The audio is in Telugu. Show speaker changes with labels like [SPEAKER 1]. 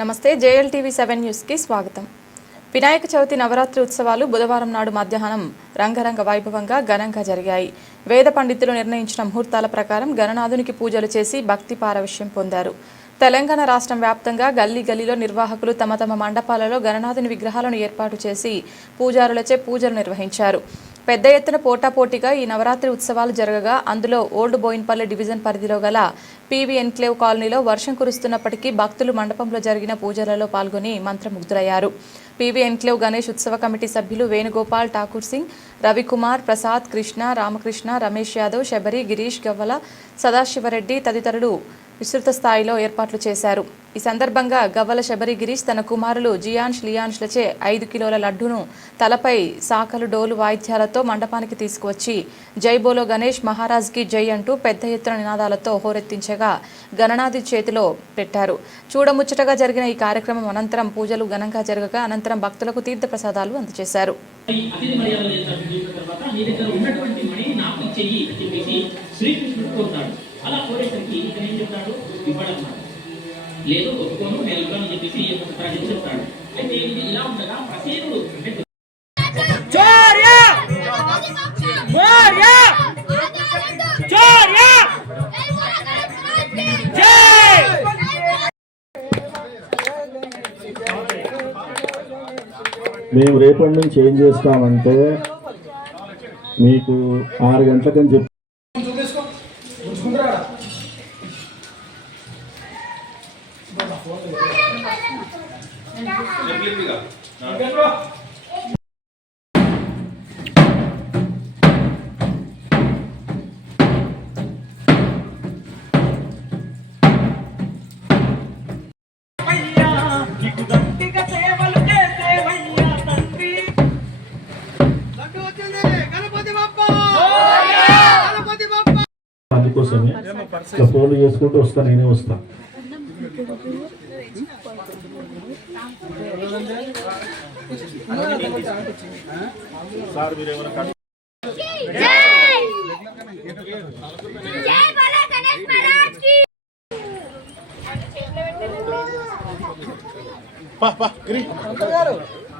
[SPEAKER 1] నమస్తే జేఎల్టీవీ సెవెన్ న్యూస్కి స్వాగతం. వినాయక చవితి నవరాత్రి ఉత్సవాలు బుధవారం నాడు మధ్యాహ్నం రంగరంగ వైభవంగా ఘనంగా జరిగాయి. వేద పండితులు నిర్ణయించిన ముహూర్తాల ప్రకారం గణనాథునికి పూజలు చేసి భక్తి పారవశ్యం పొందారు. తెలంగాణ రాష్ట్రం వ్యాప్తంగా గల్లీ గల్లీలో నిర్వాహకులు తమ తమ మండపాలలో గణనాథుని విగ్రహాలను ఏర్పాటు చేసి పూజారులచే పూజలు నిర్వహించారు. పెద్ద ఎత్తున పోటాపోటీగా ఈ నవరాత్రి ఉత్సవాలు జరగగా అందులో ఓల్డ్ బోయిన్పల్లి డివిజన్ పరిధిలో గల పీవీ ఎన్క్లేవ్ కాలనీలో వర్షం కురుస్తున్నప్పటికీ భక్తులు మండపంలో జరిగిన పూజలలో పాల్గొని మంత్రముగ్ధులయ్యారు. పీవీ ఎన్క్లేవ్ గణేష్ ఉత్సవ కమిటీ సభ్యులు వేణుగోపాల్ ఠాకూర్ సింగ్ రవికుమార్ ప్రసాద్ కృష్ణ రామకృష్ణ రమేష్ యాదవ్ శబరి గిరీష్ గవ్వల సదాశివరెడ్డి తదితరులు విస్తృత స్థాయిలో ఏర్పాట్లు చేశారు. ఈ సందర్భంగా గవ్వల శబరి గిరీష్ తన కుమారులు జియాన్ష్ లియాన్ష్లచే ఐదు కిలోల లడ్డును తలపై సాకలు డోలు వాయిద్యాలతో మండపానికి తీసుకువచ్చి జై బోలో గణేష్ మహారాజ్కి జై అంటూ పెద్ద ఎత్తున నినాదాలతో హోరెత్తించగా గణనాథి చేతిలో పెట్టారు. చూడముచ్చటగా జరిగిన ఈ కార్యక్రమం అనంతరం పూజలు ఘనంగా జరగగా అనంతరం భక్తులకు తీర్థ ప్రసాదాలు అందజేశారు
[SPEAKER 2] శ్రీకృష్ణుడు కోరుతాడు. అలా కోరేసరికి ఇతను ఏం చెప్తాడు? ఇవ్వడన్నమాట లేదు ఒప్పుకోను నేను ఇవ్వను అని చెప్పేసి ప్రజలు చెప్తాడు. అయితే ఇది ఇలా ఉండగా ప్రసేనుడు అంటే
[SPEAKER 3] మేము రేపటి నుంచి ఏం చేస్తామంటే మీకు ఆరు గంటలకని చెప్పి అందుకోసమే పోలు చేసుకుంటూ వస్తా నేనే వస్తాను సార్ మీరు ఏమైనా పా పా గిరి